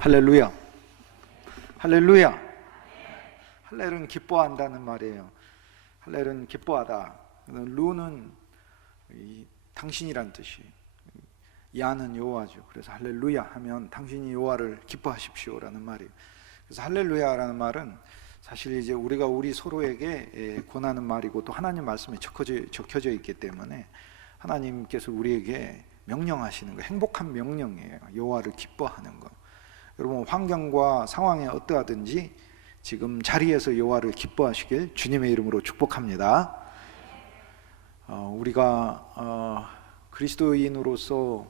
할렐루야. 할렐루야. 할렐은 기뻐한다는 말이에요. 할렐은 기뻐하다. 루는 당신이란 뜻이, 야는 여호와죠. 그래서 할렐루야 하면 당신이 여호와를 기뻐하십시오라는 말이에요. 그래서 할렐루야라는 말은 사실 이제 우리가 우리 서로에게 권하는 말이고 또 하나님 말씀에 적혀져 있기 때문에 하나님께서 우리에게 명령하시는 거, 행복한 명령이에요. 여호와를 기뻐하는 거. 여러분, 환경과 상황에 어떠하든지 지금 자리에서 여호와를 기뻐하시길 주님의 이름으로 축복합니다. 우리가 그리스도인으로서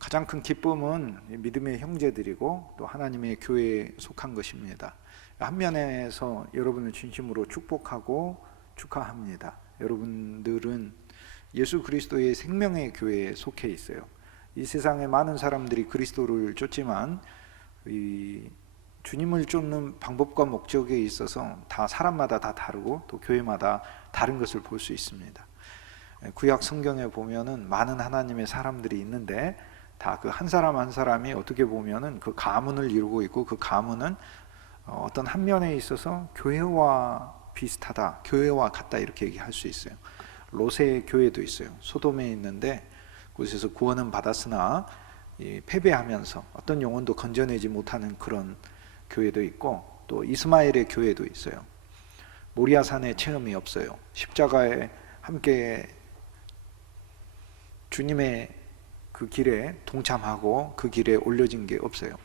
가장 큰 기쁨은 믿음의 형제들이고 또 하나님의 교회에 속한 것입니다. 한 면에서 여러분을 진심으로 축복하고 축하합니다. 여러분들은 예수 그리스도의 생명의 교회에 속해 있어요. 이 세상에 많은 사람들이 그리스도를 쫓지만 이 주님을 쫓는 방법과 목적에 있어서 다 사람마다 다 다르고 또 교회마다 다른 것을 볼 수 있습니다. 구약 성경에 보면은 많은 하나님의 사람들이 있는데 다 그 한 사람 한 사람이 어떻게 보면은 그 가문을 이루고 있고 그 가문은 어떤 한 면에 있어서 교회와 비슷하다, 교회와 같다 이렇게 얘기할 수 있어요. 롯의 교회도 있어요. 소돔에 있는데 그곳에서 구원은 받았으나 패배하면서 어떤 영혼도 건져내지 못하는 그런 교회도 있고, 또 이스마엘의 교회도 있어요. 모리아산에 체험이 없어요. 십자가에 함께 주님의 그 길에 동참하고 그 길에 올려진 게 없어요.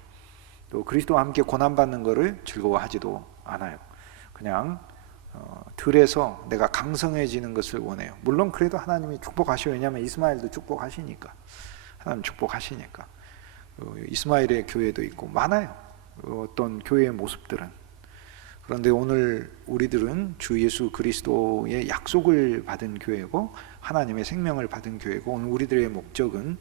또 그리스도와 함께 고난받는 것을 즐거워하지도 않아요. 그냥 들에서 내가 강성해지는 것을 원해요. 물론 그래도 하나님이 축복하셔요. 왜냐하면 이스마엘도 축복하시니까, 하나님 축복하시니까. 이스마엘의 교회도 있고 많아요, 어떤 교회의 모습들은. 그런데 오늘 우리들은 주 예수 그리스도의 약속을 받은 교회고 하나님의 생명을 받은 교회고, 오늘 우리들의 목적은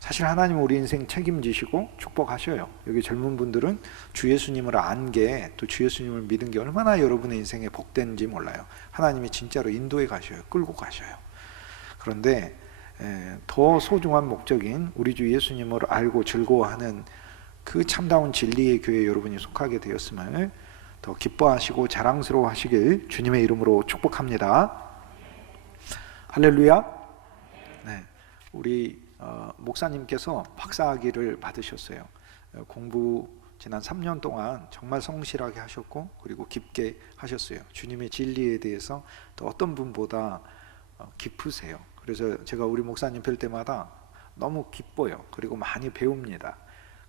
사실 하나님 우리 인생 책임지시고 축복하셔요. 여기 젊은 분들은 주 예수님을 안 게, 또 주 예수님을 믿은 게 얼마나 여러분의 인생에 복된지 몰라요. 하나님이 진짜로 인도해 가셔요. 끌고 가셔요. 그런데 더 소중한 목적인 우리 주 예수님을 알고 즐거워하는 그 참다운 진리의 교회에 여러분이 속하게 되었음을 더 기뻐하시고 자랑스러워 하시길 주님의 이름으로 축복합니다. 할렐루야. 네, 우리 목사님께서 박사학위를 받으셨어요. 공부 지난 3년 동안 정말 성실하게 하셨고 그리고 깊게 하셨어요. 주님의 진리에 대해서 또 어떤 분보다 깊으세요. 그래서 제가 우리 목사님 뵐 때마다 너무 기뻐요. 그리고 많이 배웁니다.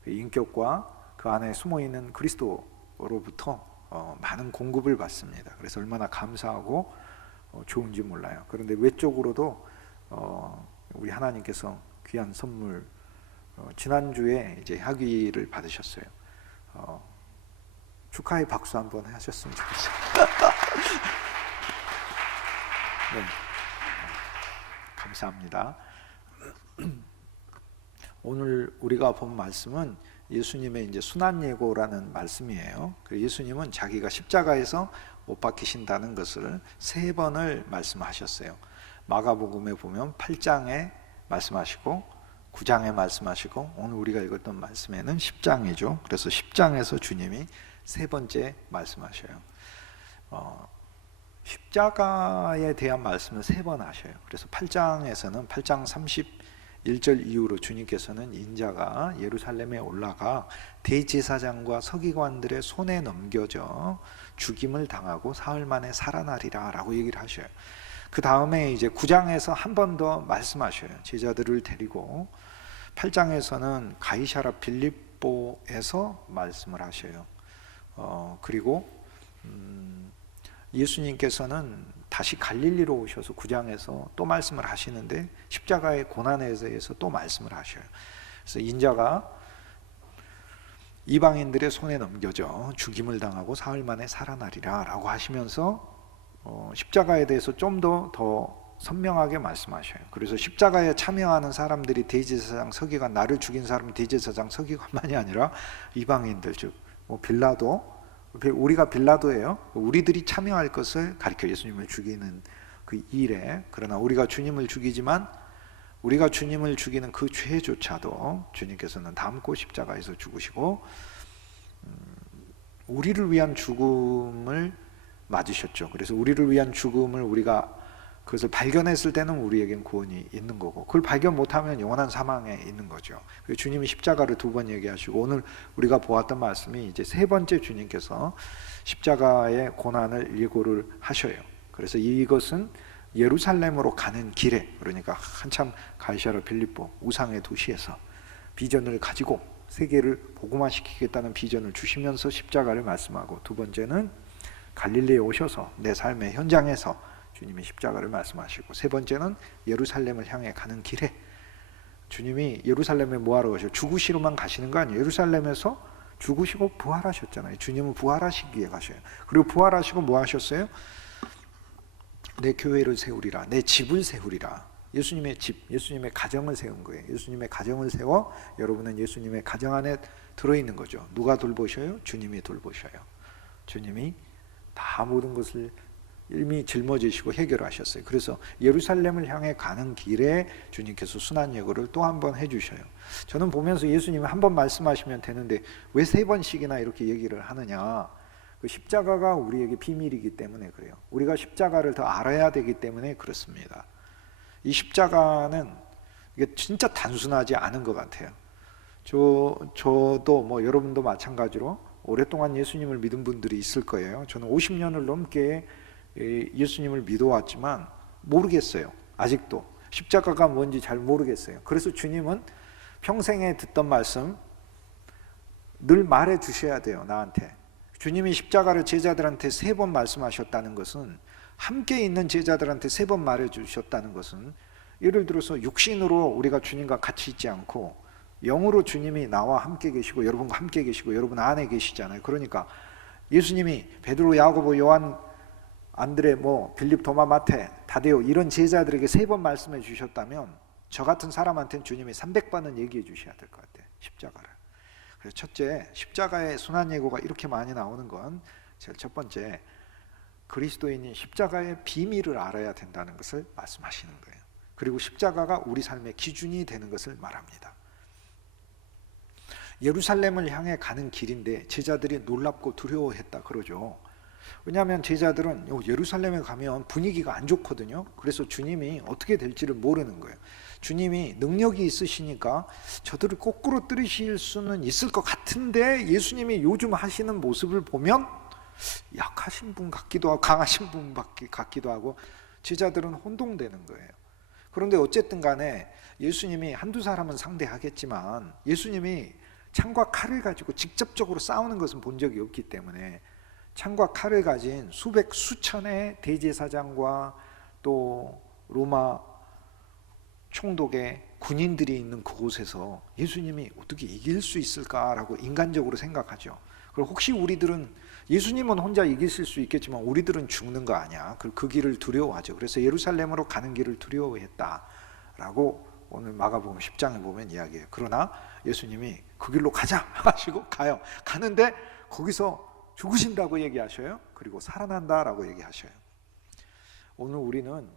그 인격과 그 안에 숨어있는 그리스도로부터 많은 공급을 받습니다. 그래서 얼마나 감사하고 좋은지 몰라요. 그런데 외적으로도 우리 하나님께서 귀한 선물, 지난주에 이제 학위를 받으셨어요. 축하의 박수 한번 하셨으면 좋겠어요. 네, 감사합니다. 오늘 우리가 본 말씀은 예수님의 이제 순환예고라는 말씀이에요. 예수님은 자기가 십자가에서 못 박히신다는 것을 3번을 말씀하셨어요. 마가복음에 보면 8장에 말씀하시고 9장에 말씀하시고 오늘 우리가 읽었던 말씀에는 10장이죠. 그래서 10장에서 주님이 3번째 말씀하셔요. 십자가에 대한 말씀을 3번 하셔요. 그래서 8장에서는 8장 31절 이후로 주님께서는 인자가 예루살렘에 올라가 대제사장과 서기관들의 손에 넘겨져 죽임을 당하고 사흘 만에 살아나리라 라고 얘기를 하셔요. 그 다음에 이제 9장에서 한 번 더 말씀하셔요. 제자들을 데리고 8장에서는 가이사랴 빌립보에서 말씀을 하셔요. 그리고 예수님께서는 다시 갈릴리로 오셔서 9장에서 또 말씀을 하시는데 십자가의 고난에 대해서 또 말씀을 하셔요. 그래서 인자가 이방인들의 손에 넘겨져 죽임을 당하고 사흘 만에 살아나리라 라고 하시면서 십자가에 대해서 좀 더 선명하게 말씀하셔요. 그래서 십자가에 참여하는 사람들이 대제사장, 서기관, 나를 죽인 사람은 대제사장, 서기관만이 아니라 이방인들, 즉 빌라도, 우리가 빌라도예요. 우리들이 참여할 것을 가리켜 예수님을 죽이는 그 일에. 그러나 우리가 주님을 죽이지만 우리가 주님을 죽이는 그 죄조차도 주님께서는 담고 십자가에서 죽으시고 우리를 위한 죽음을 맞으셨죠. 그래서 우리를 위한 죽음을 우리가 그것을 발견했을 때는 우리에겐 구원이 있는 거고, 그걸 발견 못하면 영원한 사망에 있는 거죠. 주님이 십자가를 2번 얘기하시고, 오늘 우리가 보았던 말씀이 이제 3번째 주님께서 십자가의 고난을 예고를 하셔요. 그래서 이것은 예루살렘으로 가는 길에, 그러니까 한참 가이사랴 빌립보 우상의 도시에서 비전을 가지고 세계를 복음화시키겠다는 비전을 주시면서 십자가를 말씀하고, 2번째는 갈릴리에 오셔서 내 삶의 현장에서 주님이 십자가를 말씀하시고, 3번째는 예루살렘을 향해 가는 길에 주님이 예루살렘에 뭐하러 가셔요? 죽으시러만 가시는 거 아니에요. 예루살렘에서 죽으시고 부활하셨잖아요. 주님은 부활하시기 위해 가셔요. 그리고 부활하시고 뭐 하셨어요? 내 교회를 세우리라, 내 집을 세우리라. 예수님의 집, 예수님의 가정을 세운 거예요. 예수님의 가정을 세워 여러분은 예수님의 가정 안에 들어있는 거죠. 누가 돌보셔요? 주님이 돌보셔요. 주님이 다 모든 것을 이미 짊어지시고 해결하셨어요. 그래서 예루살렘을 향해 가는 길에 주님께서 순환 예고를 또 한 번 해주셔요. 저는 보면서 예수님이 한 번 말씀하시면 되는데 왜 3번씩이나 이렇게 얘기를 하느냐. 그 십자가가 우리에게 비밀이기 때문에 그래요. 우리가 십자가를 더 알아야 되기 때문에 그렇습니다. 이 십자가는 이게 진짜 단순하지 않은 것 같아요. 저도 뭐 여러분도 마찬가지로 오랫동안 예수님을 믿은 분들이 있을 거예요. 저는 50년을 넘게 예수님을 믿어왔지만 모르겠어요. 아직도 십자가가 뭔지 잘 모르겠어요. 그래서 주님은 평생에 듣던 말씀 늘 말해 주셔야 돼요. 나한테. 주님이 십자가를 제자들한테 3번 말씀하셨다는 것은, 함께 있는 제자들한테 3번 말해 주셨다는 것은, 예를 들어서 육신으로 우리가 주님과 같이 있지 않고 영으로 주님이 나와 함께 계시고 여러분과 함께 계시고 여러분 안에 계시잖아요. 그러니까 예수님이 베드로, 야고보, 요한, 안드레, 빌립, 도마, 마태, 다데오 이런 제자들에게 3번 말씀해 주셨다면 저 같은 사람한테는 주님이 300번은 얘기해 주셔야 될 것 같아요. 십자가를. 그래서 첫째, 십자가의 순환 예고가 이렇게 많이 나오는 건 제일 첫 번째, 그리스도인이 십자가의 비밀을 알아야 된다는 것을 말씀하시는 거예요. 그리고 십자가가 우리 삶의 기준이 되는 것을 말합니다. 예루살렘을 향해 가는 길인데 제자들이 놀랍고 두려워했다 그러죠. 왜냐하면 제자들은 예루살렘에 가면 분위기가 안 좋거든요. 그래서 주님이 어떻게 될지를 모르는 거예요. 주님이 능력이 있으시니까 저들을 거꾸로 들이실 수는 있을 것 같은데, 예수님이 요즘 하시는 모습을 보면 약하신 분 같기도 하고 강하신 분 같기도 하고 제자들은 혼동되는 거예요. 그런데 어쨌든 간에 예수님이 한두 사람은 상대하겠지만 예수님이 창과 칼을 가지고 직접적으로 싸우는 것은 본 적이 없기 때문에, 창과 칼을 가진 수천의 대제사장과 또 로마 총독의 군인들이 있는 그곳에서 예수님이 어떻게 이길 수 있을까라고 인간적으로 생각하죠. 그리고 혹시 우리들은, 예수님은 혼자 이기실 수 있겠지만 우리들은 죽는 거 아니야. 그 길을 두려워하죠. 그래서 예루살렘으로 가는 길을 두려워했다라고 오늘 마가복음 10장에 보면 이야기해요. 그러나 예수님이 그 길로 가자 하시고 가요. 가는데 거기서 죽으신다고 얘기하셔요. 그리고 살아난다라고 얘기하셔요. 오늘 우리는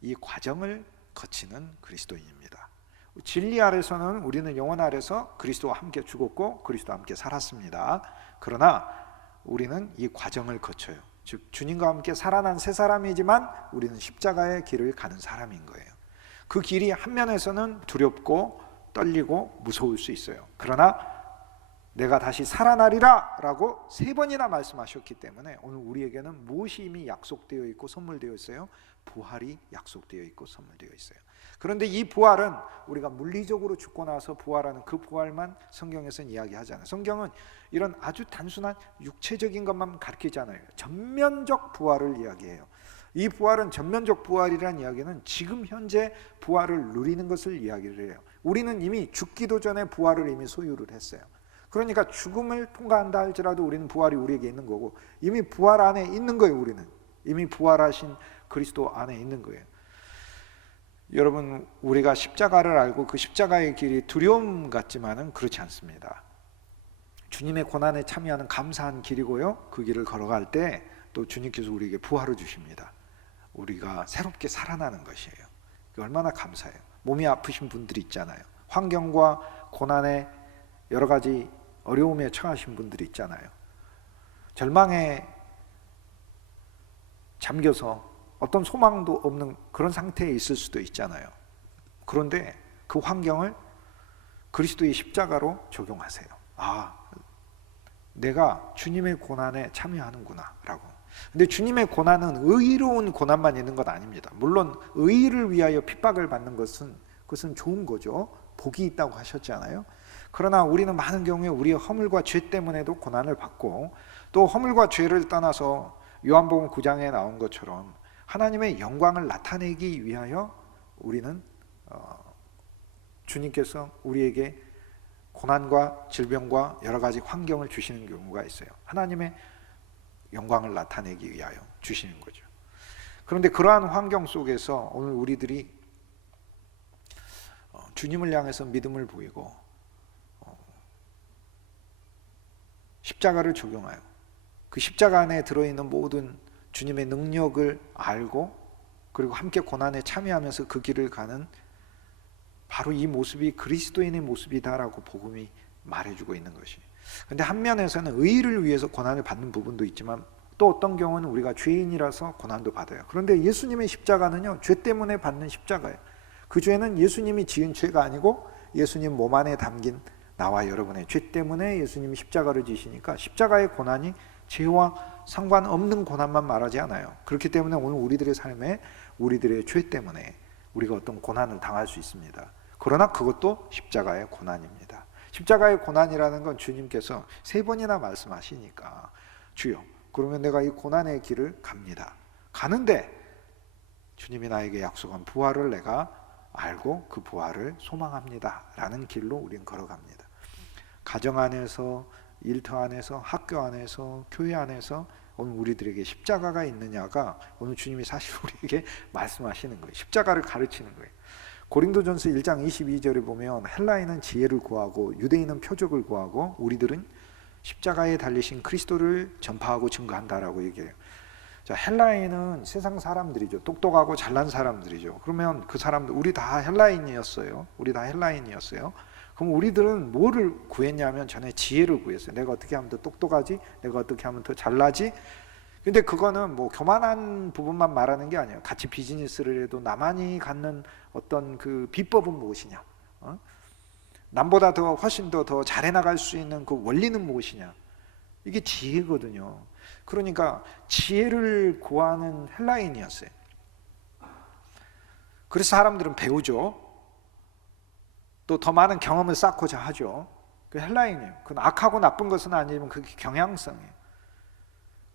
이 과정을 거치는 그리스도인입니다. 진리 아래서는 우리는 영원 아래서 그리스도와 함께 죽었고 그리스도와 함께 살았습니다. 그러나 우리는 이 과정을 거쳐요. 즉 주님과 함께 살아난 새 사람이지만 우리는 십자가의 길을 가는 사람인 거예요. 그 길이 한 면에서는 두렵고 떨리고 무서울 수 있어요. 그러나 내가 다시 살아나리라 라고 3번이나 말씀하셨기 때문에 오늘 우리에게는 무엇이 이미 약속되어 있고 선물되어 있어요? 부활이 약속되어 있고 선물되어 있어요. 그런데 이 부활은 우리가 물리적으로 죽고 나서 부활하는 그 부활만 성경에서는 이야기하잖아요. 성경은 이런 아주 단순한 육체적인 것만 가르치지 않아요. 전면적 부활을 이야기해요. 이 부활은, 전면적 부활이라는 이야기는 지금 현재 부활을 누리는 것을 이야기를 해요. 우리는 이미 죽기도 전에 부활을 이미 소유를 했어요. 그러니까 죽음을 통과한다 할지라도 우리는 부활이 우리에게 있는 거고, 이미 부활 안에 있는 거예요. 우리는 이미 부활하신 그리스도 안에 있는 거예요. 여러분, 우리가 십자가를 알고 그 십자가의 길이 두려움 같지만은 그렇지 않습니다. 주님의 고난에 참여하는 감사한 길이고요. 그 길을 걸어갈 때 또 주님께서 우리에게 부활을 주십니다. 우리가 새롭게 살아나는 것이에요. 얼마나 감사해요. 몸이 아프신 분들이 있잖아요. 환경과 고난에 여러 가지 어려움에 처하신 분들이 있잖아요. 절망에 잠겨서 어떤 소망도 없는 그런 상태에 있을 수도 있잖아요. 그런데 그 환경을 그리스도의 십자가로 적용하세요. 내가 주님의 고난에 참여하는구나 라고. 근데 주님의 고난은 의로운 고난만 있는 것 아닙니다. 물론 의를 위하여 핍박을 받는 그것은 좋은 거죠. 복이 있다고 하셨잖아요. 그러나 우리는 많은 경우에 우리의 허물과 죄 때문에도 고난을 받고, 또 허물과 죄를 떠나서 요한복음 9장에 나온 것처럼 하나님의 영광을 나타내기 위하여 우리는 주님께서 우리에게 고난과 질병과 여러 가지 환경을 주시는 경우가 있어요. 하나님의 영광을 나타내기 위하여 주시는 거죠. 그런데 그러한 환경 속에서 오늘 우리들이 주님을 향해서 믿음을 보이고 십자가를 적용하여 그 십자가 안에 들어있는 모든 주님의 능력을 알고, 그리고 함께 고난에 참여하면서 그 길을 가는 바로 이 모습이 그리스도인의 모습이다라고 복음이 말해주고 있는 것이. 근데 한 면에서는 의를 위해서 고난을 받는 부분도 있지만, 또 어떤 경우는 우리가 죄인이라서 고난도 받아요. 그런데 예수님의 십자가는요, 죄 때문에 받는 십자가예요. 그 죄는 예수님이 지은 죄가 아니고 예수님 몸 안에 담긴 나와 여러분의 죄 때문에 예수님이 십자가를 지시니까, 십자가의 고난이 죄와 상관없는 고난만 말하지 않아요. 그렇기 때문에 오늘 우리들의 삶에 우리들의 죄 때문에 우리가 어떤 고난을 당할 수 있습니다. 그러나 그것도 십자가의 고난입니다. 십자가의 고난이라는 건 주님께서 3번이나 말씀하시니까, 주여, 그러면 내가 이 고난의 길을 갑니다. 가는데 주님이 나에게 약속한 부활을 내가 알고 그 부활을 소망합니다 라는 길로 우리는 걸어갑니다. 가정 안에서, 일터 안에서, 학교 안에서, 교회 안에서 오늘 우리들에게 십자가가 있느냐가 오늘 주님이 사실 우리에게 말씀하시는 거예요. 십자가를 가르치는 거예요. 고린도전서 1장 22절에 보면 헬라인은 지혜를 구하고 유대인은 표적을 구하고 우리들은 십자가에 달리신 그리스도를 전파하고 증거한다라고 얘기해요. 자, 헬라인은 세상 사람들이죠. 똑똑하고 잘난 사람들이죠. 그러면 그 사람들, 우리 다 헬라인이었어요. 그럼 우리들은 뭐를 구했냐면 전에 지혜를 구했어요. 내가 어떻게 하면 더 똑똑하지? 내가 어떻게 하면 더 잘나지? 근데 그거는 뭐 교만한 부분만 말하는 게 아니에요. 같이 비즈니스를 해도 나만이 갖는 어떤 그 비법은 무엇이냐? 남보다 더 훨씬 더 잘해 나갈 수 있는 그 원리는 무엇이냐? 이게 지혜거든요. 그러니까 지혜를 구하는 헬라인이었어요. 그래서 사람들은 배우죠. 또 더 많은 경험을 쌓고자 하죠. 그 헬라인이에요. 그건 악하고 나쁜 것은 아니지만 그게 경향성이에요.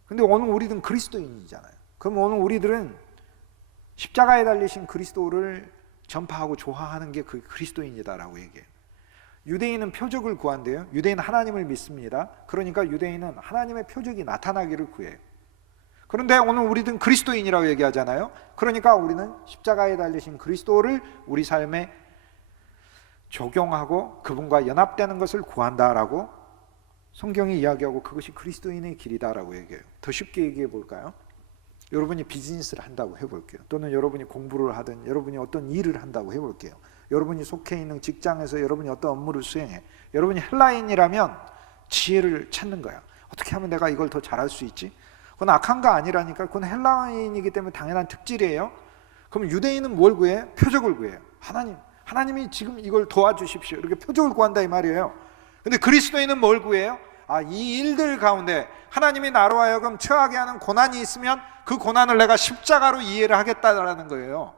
근데 오늘 우리는 그리스도인이잖아요. 그럼 오늘 우리들은 십자가에 달리신 그리스도를 전파하고 좋아하는 게 그 그리스도인이다라고 얘기해요. 유대인은 표적을 구한대요. 유대인은 하나님을 믿습니다. 그러니까 유대인은 하나님의 표적이 나타나기를 구해요. 그런데 오늘 우리는 그리스도인이라고 얘기하잖아요. 그러니까 우리는 십자가에 달리신 그리스도를 우리 삶에 적용하고 그분과 연합되는 것을 구한다라고 성경이 이야기하고, 그것이 그리스도인의 길이다라고 얘기해요. 더 쉽게 얘기해 볼까요? 여러분이 비즈니스를 한다고 해볼게요. 또는 여러분이 공부를 하든 여러분이 어떤 일을 한다고 해볼게요. 여러분이 속해 있는 직장에서 여러분이 어떤 업무를 수행해. 여러분이 헬라인이라면 지혜를 찾는 거야. 어떻게 하면 내가 이걸 더 잘할 수 있지? 그건 악한 거 아니라니까. 그건 헬라인이기 때문에 당연한 특질이에요. 그럼 유대인은 뭘 구해? 표적을 구해요. 하나님이 지금 이걸 도와주십시오. 이렇게 표적을 구한다 이 말이에요. 근데 그리스도인은 뭘 구해요? 이 일들 가운데 하나님이 나로 하여금 처하게 하는 고난이 있으면 그 고난을 내가 십자가로 이해를 하겠다라는 거예요.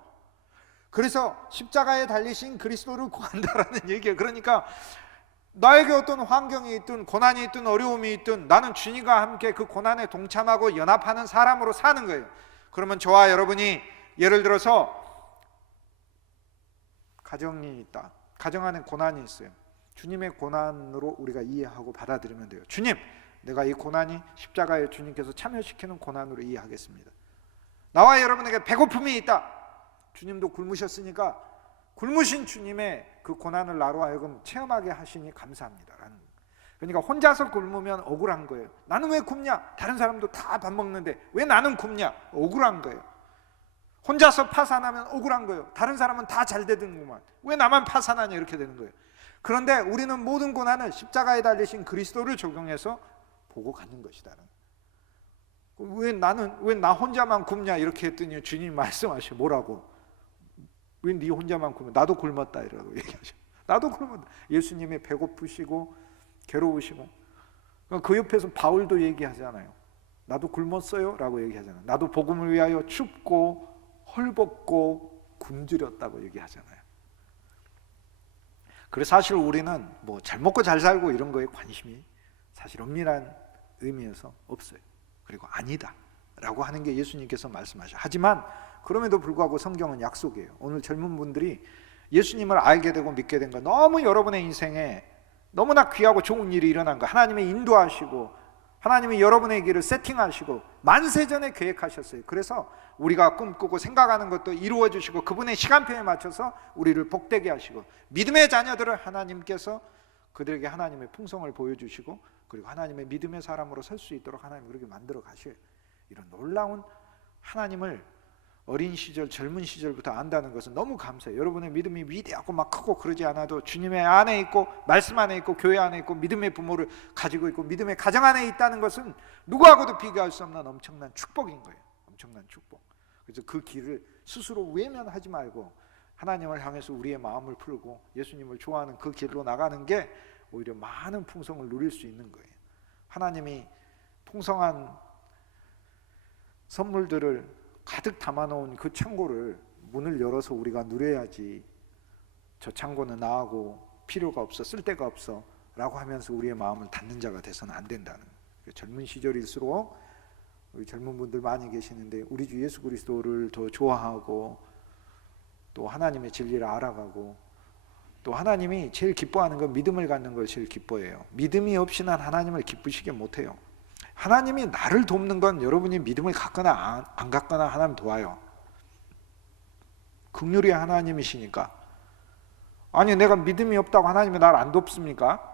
그래서 십자가에 달리신 그리스도를 구한다라는 얘기예요. 그러니까 나에게 어떤 환경이 있든 고난이 있든 어려움이 있든 나는 주님과 함께 그 고난에 동참하고 연합하는 사람으로 사는 거예요. 그러면 저와 여러분이 예를 들어서 가정이 있다. 가정 안에 고난이 있어요. 주님의 고난으로 우리가 이해하고 받아들이면 돼요. 주님, 내가 이 고난이 십자가에 주님께서 참여시키는 고난으로 이해하겠습니다. 나와 여러분에게 배고픔이 있다. 주님도 굶으셨으니까 굶으신 주님의 그 고난을 나로 하여금 체험하게 하시니 감사합니다라는. 그러니까 혼자서 굶으면 억울한 거예요. 나는 왜 굶냐? 다른 사람도 다 밥 먹는데 왜 나는 굶냐? 억울한 거예요. 혼자서 파산하면 억울한 거예요. 다른 사람은 다 잘 되는구만. 왜 나만 파산하냐 이렇게 되는 거예요. 그런데 우리는 모든 고난을 십자가에 달리신 그리스도를 적용해서 보고 갖는 것이다. 왜 나 혼자만 굶냐 이렇게 했더니 주님이 말씀하셔. 뭐라고? 왜 네 혼자만 굶어? 나도 굶었다 이라고 얘기하셔. 나도 굶었다. 예수님이 배고프시고 괴로우시고 그 옆에서 바울도 얘기하잖아요. 나도 굶었어요 라고 얘기하잖아요. 나도 복음을 위하여 춥고 헐벗고 굶주렸다고 얘기하잖아요. 그래서 사실 우리는 뭐 잘 먹고 잘 살고 이런 거에 관심이 사실 엄밀한 의미에서 없어요. 그리고 아니다 라고 하는 게 예수님께서 말씀하셔요. 하지만 그럼에도 불구하고 성경은 약속이에요. 오늘 젊은 분들이 예수님을 알게 되고 믿게 된 거, 너무 여러분의 인생에 너무나 귀하고 좋은 일이 일어난 거, 하나님이 인도하시고 하나님이 여러분의 길을 세팅하시고 만세전에 계획하셨어요. 그래서 우리가 꿈꾸고 생각하는 것도 이루어 주시고 그분의 시간표에 맞춰서 우리를 복되게 하시고 믿음의 자녀들을 하나님께서 그들에게 하나님의 풍성을 보여주시고 그리고 하나님의 믿음의 사람으로 설 수 있도록 하나님 그렇게 만들어 가셔요. 이런 놀라운 하나님을 어린 시절, 젊은 시절부터 안다는 것은 너무 감사해요. 여러분의 믿음이 위대하고 막 크고 그러지 않아도 주님의 안에 있고 말씀 안에 있고 교회 안에 있고 믿음의 부모를 가지고 있고 믿음의 가정 안에 있다는 것은 누구하고도 비교할 수 없는 엄청난 축복인 거예요. 엄청난 축복. 그래서 그 길을 스스로 외면하지 말고 하나님을 향해서 우리의 마음을 풀고 예수님을 좋아하는 그 길로 나가는 게 오히려 많은 풍성을 누릴 수 있는 거예요. 하나님이 풍성한 선물들을 가득 담아놓은 그 창고를 문을 열어서 우리가 누려야지 저 창고는 나하고 필요가 없어 쓸데가 없어 라고 하면서 우리의 마음을 닫는 자가 돼서는 안 된다는 거예요. 젊은 시절일수록 우리 젊은 분들 많이 계시는데 우리 주 예수 그리스도를 더 좋아하고 또 하나님의 진리를 알아가고 또 하나님이 제일 기뻐하는 건 믿음을 갖는 걸 제일 기뻐해요. 믿음이 없이는 하나님을 기쁘시게 못해요. 하나님이 나를 돕는 건 여러분이 믿음을 갖거나 안 갖거나 하나님 도와요. 긍휼의 하나님이시니까. 아니 내가 믿음이 없다고 하나님이 나를 안 돕습니까?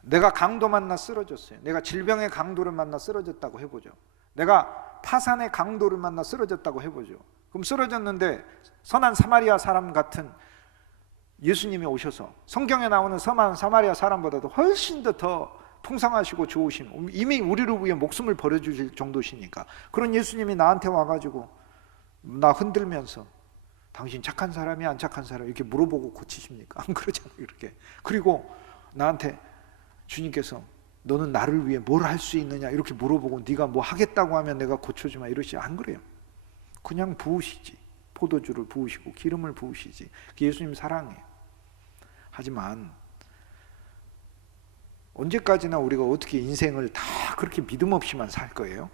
내가 강도 만나 쓰러졌어요. 내가 질병의 강도를 만나 쓰러졌다고 해보죠. 내가 파산의 강도를 만나 쓰러졌다고 해보죠. 그럼 쓰러졌는데 선한 사마리아 사람 같은 예수님이 오셔서 성경에 나오는 선한 사마리아 사람보다도 훨씬 더 풍성하시고 좋으신, 이미 우리를 위해 목숨을 버려주실 정도시니까 그런 예수님이 나한테 와가지고 나 흔들면서 당신 착한 사람이 안 착한 사람 이렇게 물어보고 고치십니까? 안 그러잖아요. 이렇게. 그리고 나한테 주님께서 너는 나를 위해 뭘 할 수 있느냐 이렇게 물어보고 네가 뭐 하겠다고 하면 내가 고쳐주마 이러시 안 그래요. 그냥 부으시지. 포도주를 부으시고 기름을 부으시지. 그게 예수님 사랑이에요. 하지만 언제까지나 우리가 어떻게 인생을 다 그렇게 믿음 없이만 살 거예요?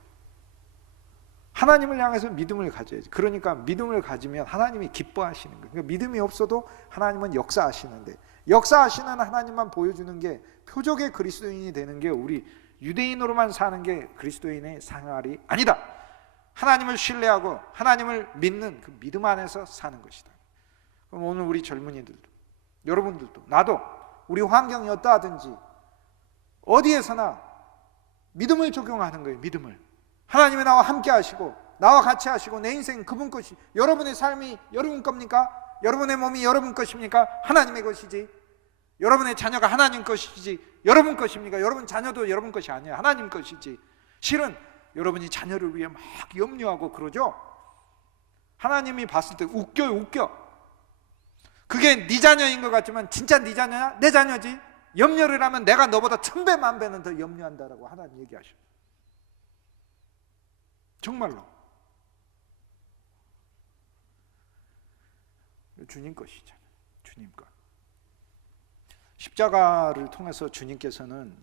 하나님을 향해서 믿음을 가져야지. 그러니까 믿음을 가지면 하나님이 기뻐하시는 거예요. 그러니까 믿음이 없어도 하나님은 역사하시는데 역사하시는 하나님만 보여주는 게 표적의 그리스도인이 되는 게 우리 유대인으로만 사는 게 그리스도인의 생활이 아니다. 하나님을 신뢰하고 하나님을 믿는 그 믿음 안에서 사는 것이다. 그럼 오늘 우리 젊은이들도 여러분들도 나도 우리 환경이 어떠하든지 어디에서나 믿음을 적용하는 거예요. 믿음을. 하나님이 나와 함께 하시고 나와 같이 하시고 내 인생 그분 것이, 여러분의 삶이 여러분 겁니까? 여러분의 몸이 여러분 것입니까? 하나님의 것이지. 여러분의 자녀가 하나님 것이지 여러분 것입니까? 여러분 자녀도 여러분 것이 아니에요. 하나님 것이지. 실은 여러분이 자녀를 위해 막 염려하고 그러죠. 하나님이 봤을 때 웃겨. 그게 네 자녀인 것 같지만 진짜 네 자녀냐? 내 자녀지. 염려를 하면 내가 너보다 1000배 만배는 더 염려한다라고 하나님 얘기하셔. 정말로 주님 것이잖아요. 주님 것. 십자가를 통해서 주님께서는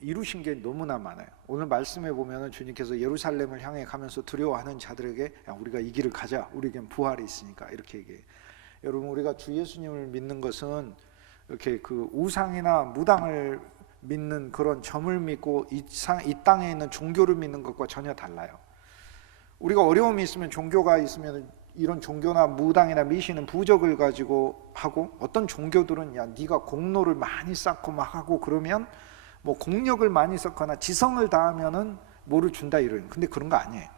이루신 게 너무나 많아요. 오늘 말씀에 보면 주님께서 예루살렘을 향해 가면서 두려워하는 자들에게 야, 우리가 이 길을 가자. 우리에겐 부활이 있으니까 이렇게 얘기해요. 여러분 우리가 주 예수님을 믿는 것은 이렇게 그 우상이나 무당을 믿는 그런 점을 믿고 이 땅에 있는 종교를 믿는 것과 전혀 달라요. 우리가 어려움이 있으면 종교가 있으면 이런 종교나 무당이나 미신은 부적을 가지고 하고 어떤 종교들은 야 네가 공로를 많이 쌓고 막 하고 그러면 뭐 공력을 많이 쌓거나 지성을 다하면은 뭐를 준다 이런. 근데 그런 거 아니에요.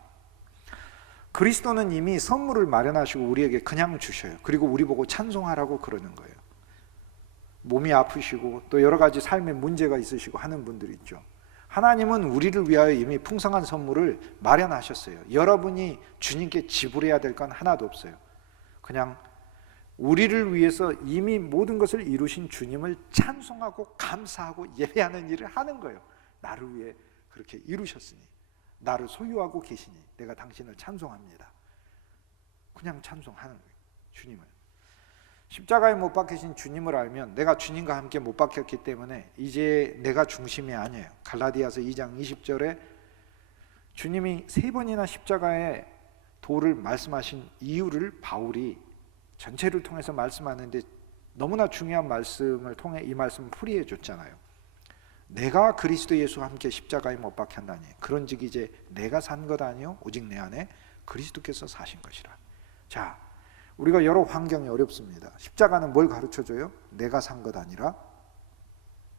그리스도는 이미 선물을 마련하시고 우리에게 그냥 주셔요. 그리고 우리 보고 찬송하라고 그러는 거예요. 몸이 아프시고 또 여러 가지 삶에 문제가 있으시고 하는 분들이 있죠. 하나님은 우리를 위하여 이미 풍성한 선물을 마련하셨어요. 여러분이 주님께 지불해야 될 건 하나도 없어요. 그냥 우리를 위해서 이미 모든 것을 이루신 주님을 찬송하고 감사하고 예배하는 일을 하는 거예요. 나를 위해 그렇게 이루셨으니, 나를 소유하고 계시니 내가 당신을 찬송합니다. 그냥 찬송하는 거예요. 주님을. 십자가에 못 박히신 주님을 알면 내가 주님과 함께 못 박혔기 때문에 이제 내가 중심이 아니에요. 갈라디아서 2장 20절에 주님이 3번이나 십자가의 도를 말씀하신 이유를 바울이 전체를 통해서 말씀하는데 너무나 중요한 말씀을 통해 이 말씀을 풀이해 줬잖아요. 내가 그리스도 예수와 함께 십자가에 못 박혔나니 그런즉 이제 내가 산 것 아니요 오직 내 안에 그리스도께서 사신 것이라. 자, 우리가 여러 환경이 어렵습니다. 십자가는 뭘 가르쳐줘요? 내가 산 것 아니라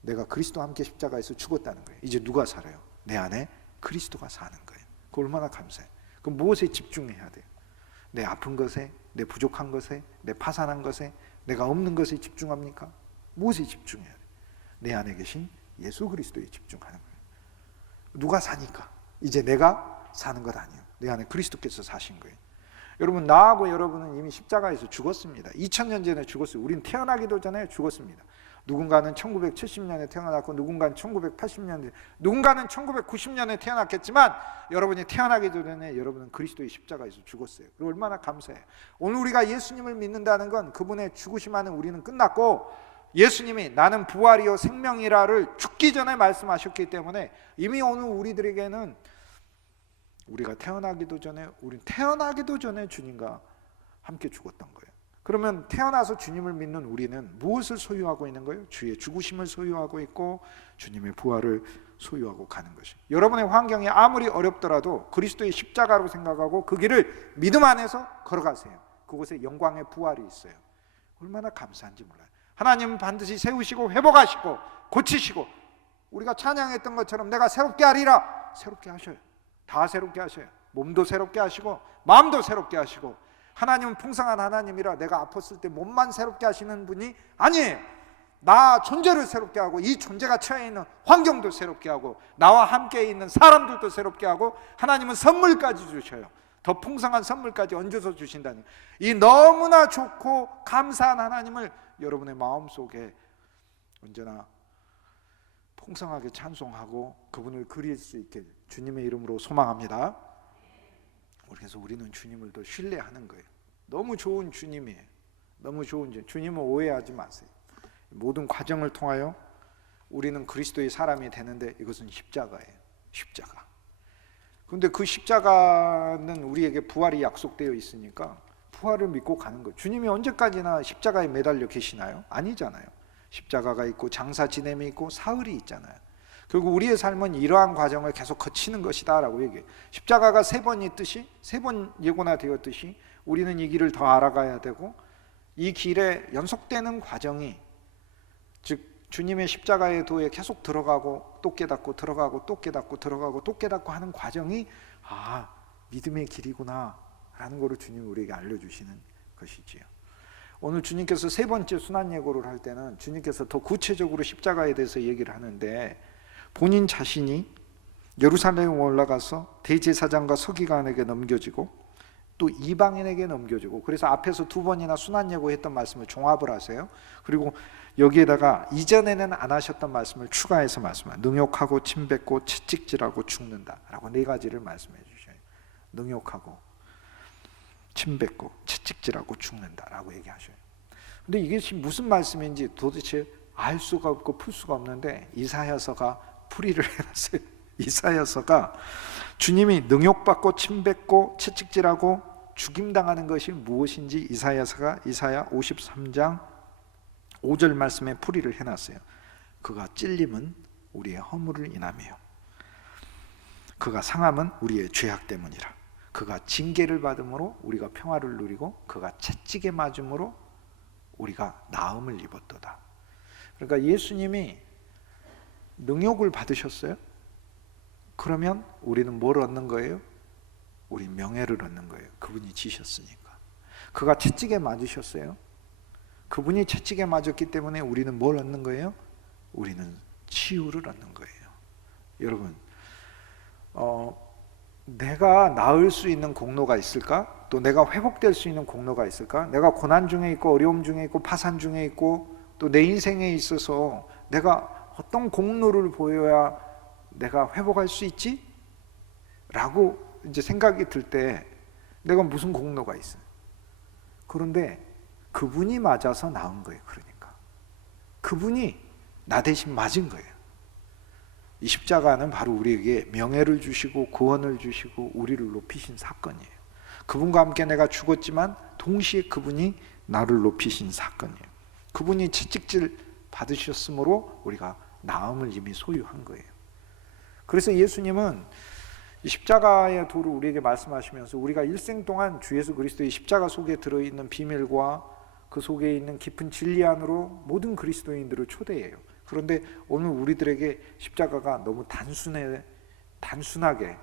내가 그리스도와 함께 십자가에서 죽었다는 거예요. 이제 누가 살아요? 내 안에 그리스도가 사는 거예요. 그 얼마나 감사해요. 그럼 무엇에 집중해야 돼요? 내 아픈 것에, 내 부족한 것에, 내 파산한 것에, 내가 없는 것에 집중합니까? 무엇에 집중해야 돼요? 내 안에 계신 예수 그리스도에 집중하는 거예요. 누가 사니까? 이제 내가 사는 것 아니에요. 내 안에 그리스도께서 사신 거예요. 여러분, 나하고 여러분은 이미 십자가에서 죽었습니다. 2000년 전에 죽었어요. 우린 태어나기도 전에 죽었습니다. 누군가는 1970년에 태어났고 누군가는 1980년에, 누군가는 1990년에 태어났겠지만 여러분이 태어나기도 전에 여러분은 그리스도의 십자가에서 죽었어요. 그리고 얼마나 감사해요. 오늘 우리가 예수님을 믿는다는 건 그분의 죽으심 안에 우리는 끝났고, 예수님이 나는 부활이요 생명이라를 죽기 전에 말씀하셨기 때문에 이미 오늘 우리들에게는 우리가 태어나기도 전에, 우린 태어나기도 전에 주님과 함께 죽었던 거예요. 그러면 태어나서 주님을 믿는 우리는 무엇을 소유하고 있는 거예요? 주의 죽으심을 소유하고 있고 주님의 부활을 소유하고 가는 것이. 여러분의 환경이 아무리 어렵더라도 그리스도의 십자가로 생각하고 그 길을 믿음 안에서 걸어가세요. 그곳에 영광의 부활이 있어요. 얼마나 감사한지 몰라요. 하나님은 반드시 세우시고 회복하시고 고치시고, 우리가 찬양했던 것처럼 내가 새롭게 하리라, 새롭게 하셔요. 다 새롭게 하셔요. 몸도 새롭게 하시고 마음도 새롭게 하시고. 하나님은 풍성한 하나님이라 내가 아팠을 때 몸만 새롭게 하시는 분이 아니에요. 나 존재를 새롭게 하고 이 존재가 처해 있는 환경도 새롭게 하고 나와 함께 있는 사람들도 새롭게 하고, 하나님은 선물까지 주셔요. 더 풍성한 선물까지 얹어서 주신다니, 이 너무나 좋고 감사한 하나님을 여러분의 마음속에 언제나 풍성하게 찬송하고 그분을 그릴 수 있게 주님의 이름으로 소망합니다. 그래서 우리는 주님을 더 신뢰하는 거예요. 너무 좋은 주님이에요. 너무 좋은 주님. 주님을 오해하지 마세요. 모든 과정을 통하여 우리는 그리스도의 사람이 되는데 이것은 십자가예요. 십자가. 그런데 그 십자가는 우리에게 부활이 약속되어 있으니까 부활을 믿고 가는 거예요. 주님이 언제까지나 십자가에 매달려 계시나요? 아니잖아요. 십자가가 있고 장사 지냄이 있고 사흘이 있잖아요. 결국 우리의 삶은 이러한 과정을 계속 거치는 것이다 라고 얘기해요. 십자가가 3번 있듯이, 3번 예고나 되었듯이 우리는 이 길을 더 알아가야 되고, 이 길에 연속되는 과정이, 즉 주님의 십자가의 도에 계속 들어가고 또 깨닫고 들어가고 또 깨닫고 들어가고 또 깨닫고 하는 과정이 믿음의 길이구나 라는 것을 주님이 우리에게 알려주시는 것이지요. 오늘 주님께서 3번째 순환예고를 할 때는 주님께서 더 구체적으로 십자가에 대해서 얘기를 하는데, 본인 자신이 예루살렘에 올라가서 대제사장과 서기관에게 넘겨지고 또 이방인에게 넘겨지고, 그래서 앞에서 2번이나 순환예고했던 말씀을 종합을 하세요. 그리고 여기에다가 이전에는 안 하셨던 말씀을 추가해서 말씀해요. 능욕하고 침뱉고 채찍질하고 죽는다 라고 4가지를 말씀해 주셔요. 능욕하고 침뱉고 채찍질하고 죽는다 라고 얘기하셔요. 근데 이게 지금 무슨 말씀인지 도대체 알 수가 없고 풀 수가 없는데 이사야서가 풀이를 해놨어요. 이사야서가 주님이 능욕받고 침뱉고 채찍질하고 죽임당하는 것이 무엇인지 이사야서가 이사야 53장 5절 말씀에 풀이를 해놨어요. 그가 찔림은 우리의 허물을 인하며 그가 상함은 우리의 죄악 때문이라. 그가 징계를 받음으로 우리가 평화를 누리고 그가 채찍에 맞음으로 우리가 나음을 입었도다. 그러니까 예수님이 능욕을 받으셨어요. 그러면 우리는 뭘 얻는 거예요? 우리 명예를 얻는 거예요. 그분이 지셨으니까. 그가 채찍에 맞으셨어요. 그분이 채찍에 맞았기 때문에 우리는 뭘 얻는 거예요? 우리는 치유를 얻는 거예요. 여러분, 내가 나을 수 있는 공로가 있을까? 또 내가 회복될 수 있는 공로가 있을까? 내가 고난 중에 있고 어려움 중에 있고 파산 중에 있고 또 내 인생에 있어서 내가 어떤 공로를 보여야 내가 회복할 수 있지? 라고 이제 생각이 들 때 내가 무슨 공로가 있어요? 그런데 그분이 맞아서 나은 거예요. 그러니까 그분이 나 대신 맞은 거예요. 이 십자가는 바로 우리에게 명예를 주시고 구원을 주시고 우리를 높이신 사건이에요. 그분과 함께 내가 죽었지만 동시에 그분이 나를 높이신 사건이에요. 그분이 채찍질 받으셨으므로 우리가 나음을 이미 소유한 거예요. 그래서 예수님은 이 십자가의 도를 우리에게 말씀하시면서 우리가 일생 동안 주 예수 그리스도의 십자가 속에 들어있는 비밀과 그 속에 있는 깊은 진리 안으로 모든 그리스도인들을 초대해요. 그런데 오늘 우리들에게 십자가가 너무 단순하게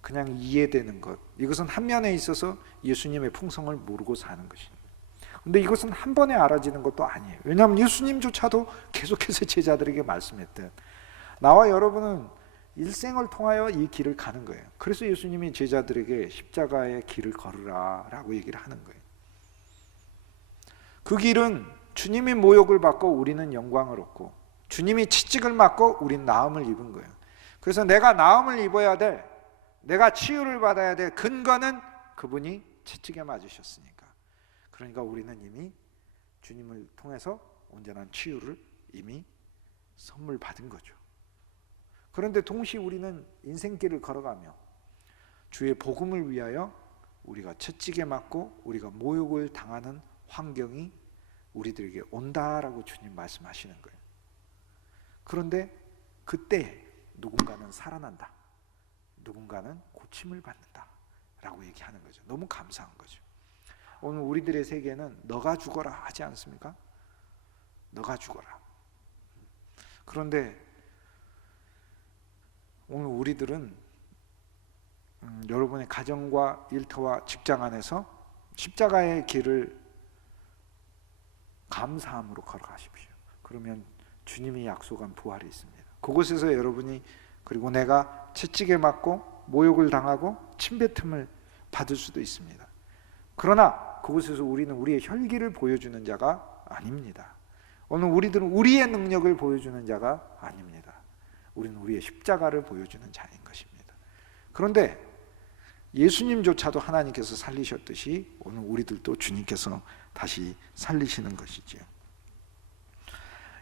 그냥 이해되는 것, 이것은 한 면에 있어서 예수님의 풍성을 모르고 사는 것입니다. 근데 이것은 한 번에 알아지는 것도 아니에요. 왜냐하면 예수님조차도 계속해서 제자들에게 말씀했듯 나와 여러분은 일생을 통하여 이 길을 가는 거예요. 그래서 예수님이 제자들에게 십자가의 길을 걸으라 라고 얘기를 하는 거예요. 그 길은 주님이 모욕을 받고 우리는 영광을 얻고 주님이 채찍을 맞고 우린 나음을 입은 거예요. 그래서 내가 나음을 입어야 돼, 내가 치유를 받아야 될 근거는 그분이 채찍에 맞으셨으니까. 그러니까 우리는 이미 주님을 통해서 온전한 치유를 이미 선물 받은 거죠. 그런데 동시에 우리는 인생길을 걸어가며 주의 복음을 위하여 우리가 채찍에 맞고 우리가 모욕을 당하는 환경이 우리들에게 온다라고 주님 말씀하시는 거예요. 그런데 그때 누군가는 살아난다, 누군가는 고침을 받는다 라고 얘기하는 거죠. 너무 감사한 거죠. 오늘 우리들의 세계는 너가 죽어라 하지 않습니까? 너가 죽어라. 그런데 오늘 우리들은 여러분의 가정과 일터와 직장 안에서 십자가의 길을 감사함으로 걸어가십시오. 그러면 주님이 약속한 부활이 있습니다. 그곳에서 여러분이 그리고 내가 채찍에 맞고 모욕을 당하고 침뱉음을 받을 수도 있습니다. 그러나 그곳에서 우리는 우리의 혈기를 보여주는 자가 아닙니다. 오늘 우리들은 우리의 능력을 보여주는 자가 아닙니다. 우리는 우리의 십자가를 보여주는 자인 것입니다. 그런데 예수님조차도 하나님께서 살리셨듯이 오늘 우리들도 주님께서 다시 살리시는 것이지요.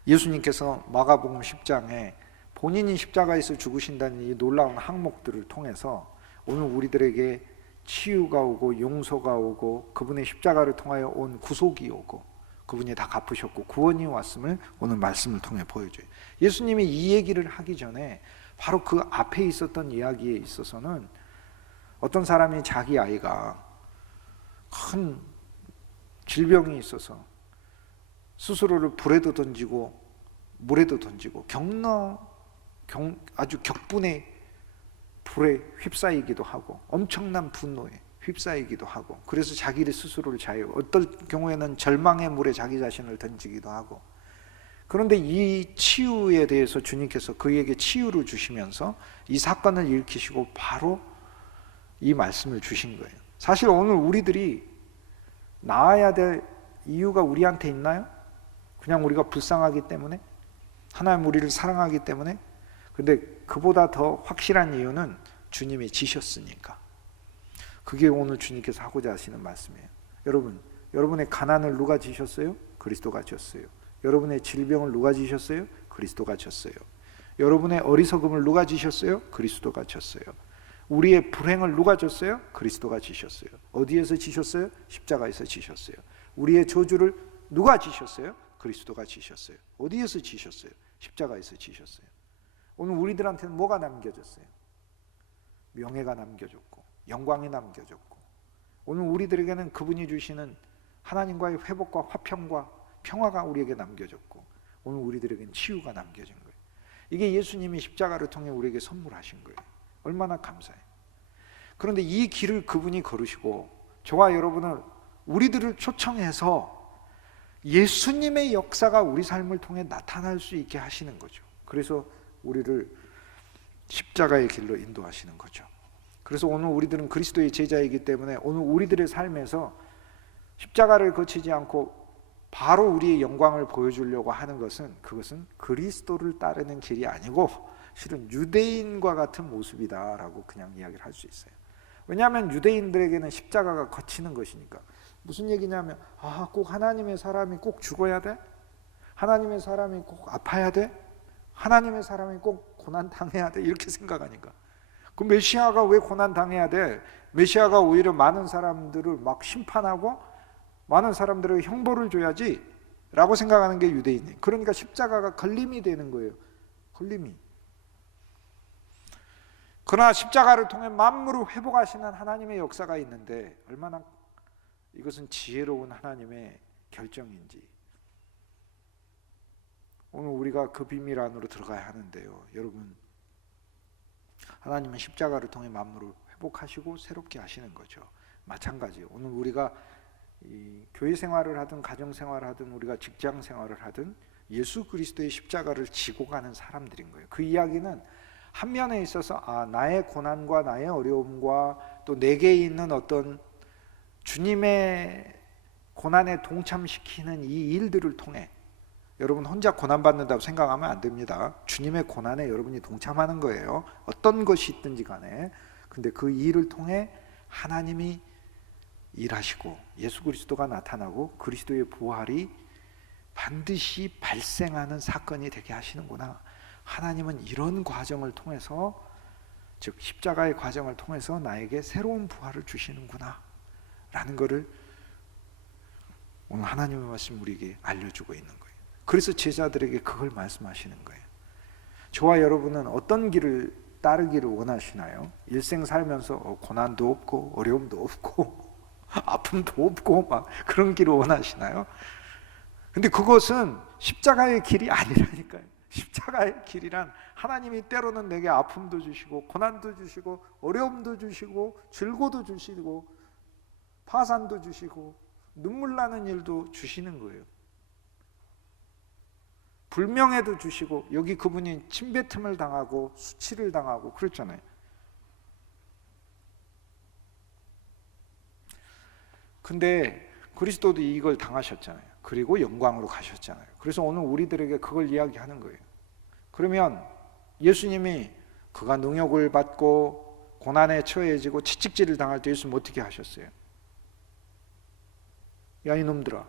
예수님께서 마가복음 10장에 본인이 십자가에서 죽으신다는 이 놀라운 항목들을 통해서 오늘 우리들에게 치유가 오고 용서가 오고 그분의 십자가를 통하여 온 구속이 오고 그분이 다 갚으셨고 구원이 왔음을 오늘 말씀을 통해 보여줘요. 예수님이 이 얘기를 하기 전에 바로 그 앞에 있었던 이야기에 있어서는 어떤 사람이 자기 아이가 큰 질병이 있어서 스스로를 불에도 던지고 물에도 던지고 아주 격분의 불에 휩싸이기도 하고 엄청난 분노에 휩싸이기도 하고 그래서 자기를 스스로를 자유, 어떨 경우에는 절망의 물에 자기 자신을 던지기도 하고. 그런데 이 치유에 대해서 주님께서 그에게 치유를 주시면서 이 사건을 일으키시고 바로 이 말씀을 주신 거예요. 사실 오늘 우리들이 나아야 될 이유가 우리한테 있나요? 그냥 우리가 불쌍하기 때문에? 하나님 우리를 사랑하기 때문에? 근데 그보다 더 확실한 이유는 주님이 지셨으니까. 그게 오늘 주님께서 하고자 하시는 말씀이에요. 여러분, 여러분의 가난을 누가 지셨어요? 그리스도가 지셨어요. 여러분의 질병을 누가 지셨어요? 그리스도가 지셨어요. 여러분의 어리석음을 누가 지셨어요? 그리스도가 지셨어요. 우리의 불행을 누가 졌어요? 그리스도가 지셨어요. 어디에서 지셨어요? 십자가에서 지셨어요. 우리의 저주를 누가 지셨어요? 그리스도가 지셨어요. 어디에서 지셨어요? 십자가에서 지셨어요. 오늘 우리들한테는 뭐가 남겨졌어요? 명예가 남겨졌고 영광이 남겨졌고 오늘 우리들에게는 그분이 주시는 하나님과의 회복과 화평과 평화가 우리에게 남겨졌고 오늘 우리들에게는 치유가 남겨진 거예요. 이게 예수님이 십자가를 통해 우리에게 선물하신 거예요. 얼마나 감사해요. 그런데 이 길을 그분이 걸으시고 저와 여러분을, 우리들을 초청해서 예수님의 역사가 우리 삶을 통해 나타날 수 있게 하시는 거죠. 그래서 우리를 십자가의 길로 인도하시는 거죠. 그래서 오늘 우리들은 그리스도의 제자이기 때문에 오늘 우리들의 삶에서 십자가를 거치지 않고 바로 우리의 영광을 보여주려고 하는 것은, 그것은 그리스도를 따르는 길이 아니고 실은 유대인과 같은 모습이다라고 그냥 이야기를 할 수 있어요. 왜냐하면 유대인들에게는 십자가가 거치는 것이니까. 무슨 얘기냐면, 꼭 하나님의 사람이 꼭 죽어야 돼? 하나님의 사람이 꼭 아파야 돼? 하나님의 사람이 꼭 고난 당해야 돼? 이렇게 생각하니까. 그 메시아가 왜 고난 당해야 돼? 메시아가 오히려 많은 사람들을 막 심판하고 많은 사람들에게 형벌을 줘야지 라고 생각하는 게 유대인이에요. 그러니까 십자가가 걸림이 되는 거예요. 걸림이. 그러나 십자가를 통해 만물을 회복하시는 하나님의 역사가 있는데 얼마나 이것은 지혜로운 하나님의 결정인지 오늘 우리가 그 비밀 안으로 들어가야 하는데요. 여러분, 하나님은 십자가를 통해 만물을 회복하시고 새롭게 하시는 거죠. 마찬가지예요. 오늘 우리가 이 교회 생활을 하든 가정 생활을 하든 우리가 직장 생활을 하든 예수 그리스도의 십자가를 지고 가는 사람들인 거예요. 그 이야기는 한 면에 있어서 나의 고난과 나의 어려움과 또 내게 있는 어떤 주님의 고난에 동참시키는 이 일들을 통해, 여러분 혼자 고난받는다고 생각하면 안 됩니다. 주님의 고난에 여러분이 동참하는 거예요. 어떤 것이 있든지 간에. 근데 그 일을 통해 하나님이 일하시고 예수 그리스도가 나타나고 그리스도의 부활이 반드시 발생하는 사건이 되게 하시는구나. 하나님은 이런 과정을 통해서, 즉 십자가의 과정을 통해서 나에게 새로운 부활을 주시는구나 라는 것을 오늘 하나님의 말씀 우리에게 알려주고 있는 거예요. 그래서 제자들에게 그걸 말씀하시는 거예요. 저와 여러분은 어떤 길을 따르기를 원하시나요? 일생 살면서 고난도 없고 어려움도 없고 아픔도 없고 막 그런 길을 원하시나요? 근데 그것은 십자가의 길이 아니라니까요. 십자가의 길이란 하나님이 때로는 내게 아픔도 주시고 고난도 주시고 어려움도 주시고 즐거도 주시고 파산도 주시고 눈물 나는 일도 주시는 거예요. 불명예도 주시고, 여기 그분이 침뱉음을 당하고 수치를 당하고 그랬잖아요. 근데 그리스도도 이걸 당하셨잖아요. 그리고 영광으로 가셨잖아요. 그래서 오늘 우리들에게 그걸 이야기하는 거예요. 그러면 예수님이 그가 능욕을 받고 고난에 처해지고 채찍질을 당할 때 예수님 어떻게 하셨어요? 야 이놈들아,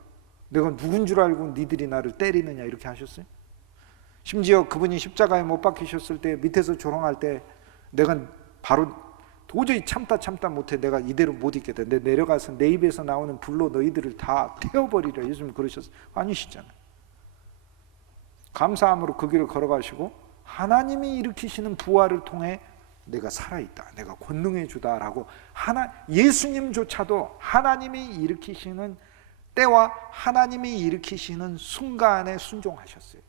내가 누군 줄 알고 니들이 나를 때리느냐 이렇게 하셨어요? 심지어 그분이 십자가에 못 박히셨을 때 밑에서 조롱할 때 내가 바로 도저히 참다 못해 내가 이대로 못 있겠다, 내 내려가서 내 입에서 나오는 불로 너희들을 다 태워버리려 예수님 그러셨어요? 아니시잖아요. 감사함으로 그 길을 걸어가시고 하나님이 일으키시는 부활을 통해 내가 살아있다, 내가 권능해 주다라고 예수님조차도 하나님이 일으키시는 때와 하나님이 일으키시는 순간에 순종하셨어요.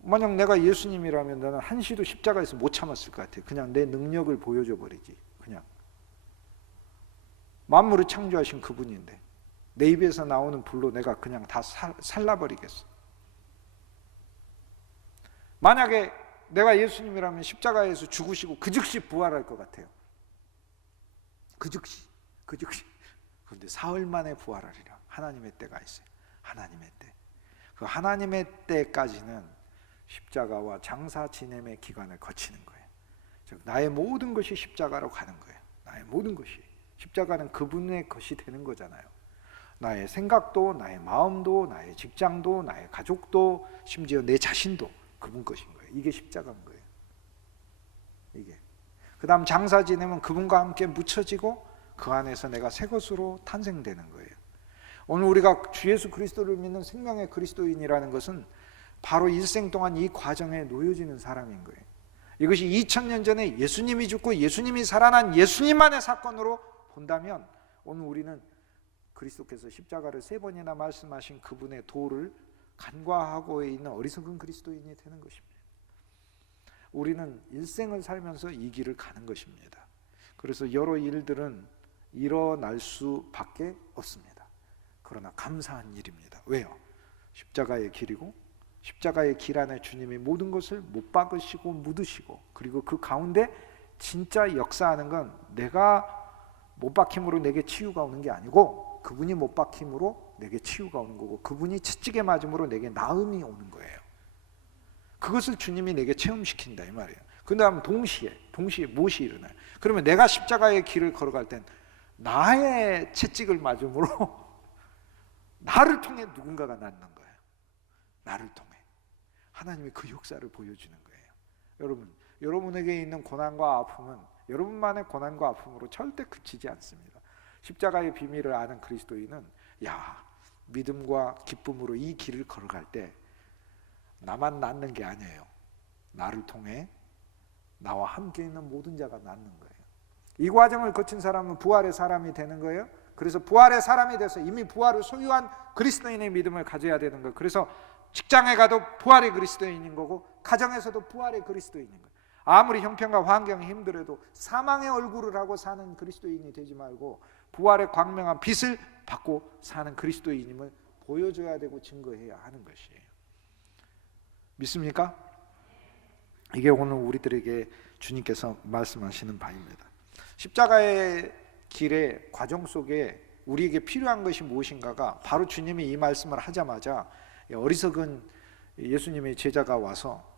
만약 내가 예수님이라면 나는 한시도 십자가에서 못 참았을 것 같아요. 그냥 내 능력을 보여줘 버리지. 그냥 만물을 창조하신 그분인데 내 입에서 나오는 불로 내가 그냥 다 살라버리겠어. 만약에 내가 예수님이라면 십자가에서 죽으시고 그 즉시 부활할 것 같아요. 그 즉시. 그런데 사흘 만에 부활하리라. 하나님의 때가 있어요. 하나님의 때. 그 하나님의 때까지는 십자가와 장사 지냄의 기간을 거치는 거예요. 즉 나의 모든 것이 십자가로 가는 거예요. 나의 모든 것이. 십자가는 그분의 것이 되는 거잖아요. 나의 생각도, 나의 마음도, 나의 직장도, 나의 가족도, 심지어 내 자신도 그분 것인 거예요. 이게 십자가인 거예요. 이게. 그 다음 장사 지내면 그분과 함께 묻혀지고 그 안에서 내가 새 것으로 탄생되는 거예요. 오늘 우리가 주 예수 그리스도를 믿는 생명의 그리스도인이라는 것은 바로 일생 동안 이 과정에 놓여지는 사람인 거예요. 이것이 2000년 전에 예수님이 죽고 예수님이 살아난 예수님만의 사건으로 본다면 오늘 우리는 그리스도께서 십자가를 3번이나 말씀하신 그분의 도를 간과하고 있는 어리석은 그리스도인이 되는 것입니다. 우리는 일생을 살면서 이 길을 가는 것입니다. 그래서 여러 일들은 일어날 수밖에 없습니다. 그러나 감사한 일입니다. 왜요? 십자가의 길이고, 십자가의 길 안에 주님이 모든 것을 못 박으시고 묻으시고, 그리고 그 가운데 진짜 역사하는 건 내가 못 박힘으로 내게 치유가 오는 게 아니고 그분이 못 박힘으로 내게 치유가 오는 거고, 그분이 채찍에 맞음으로 내게 나음이 오는 거예요. 그것을 주님이 내게 체험시킨다 이 말이에요. 그 다음 동시에 무엇이 일어나요? 그러면 내가 십자가의 길을 걸어갈 땐 나의 채찍을 맞음으로 나를 통해 누군가가 낫는 거예요. 나를 통해 하나님이 그 역사를 보여주는 거예요. 여러분에게 있는 고난과 아픔은 여러분만의 고난과 아픔으로 절대 그치지 않습니다. 십자가의 비밀을 아는 그리스도인은 믿음과 기쁨으로 이 길을 걸어갈 때 나만 낫는 게 아니에요. 나를 통해 나와 함께 있는 모든 자가 낫는 거예요. 이 과정을 거친 사람은 부활의 사람이 되는 거예요. 그래서 부활의 사람이 돼서 이미 부활을 소유한 그리스도인의 믿음을 가져야 되는 거예요. 그래서 직장에 가도 부활의 그리스도인인 거고, 가정에서도 부활의 그리스도인인 거예요. 아무리 형편과 환경이 힘들어도 사망의 얼굴을 하고 사는 그리스도인이 되지 말고 부활의 광명한 빛을 받고 사는 그리스도인임을 보여줘야 되고 증거해야 하는 것이에요. 믿습니까? 이게 오늘 우리들에게 주님께서 말씀하시는 바입니다. 십자가의 길의 과정 속에 우리에게 필요한 것이 무엇인가가 바로 주님이 이 말씀을 하자마자 어리석은 예수님의 제자가 와서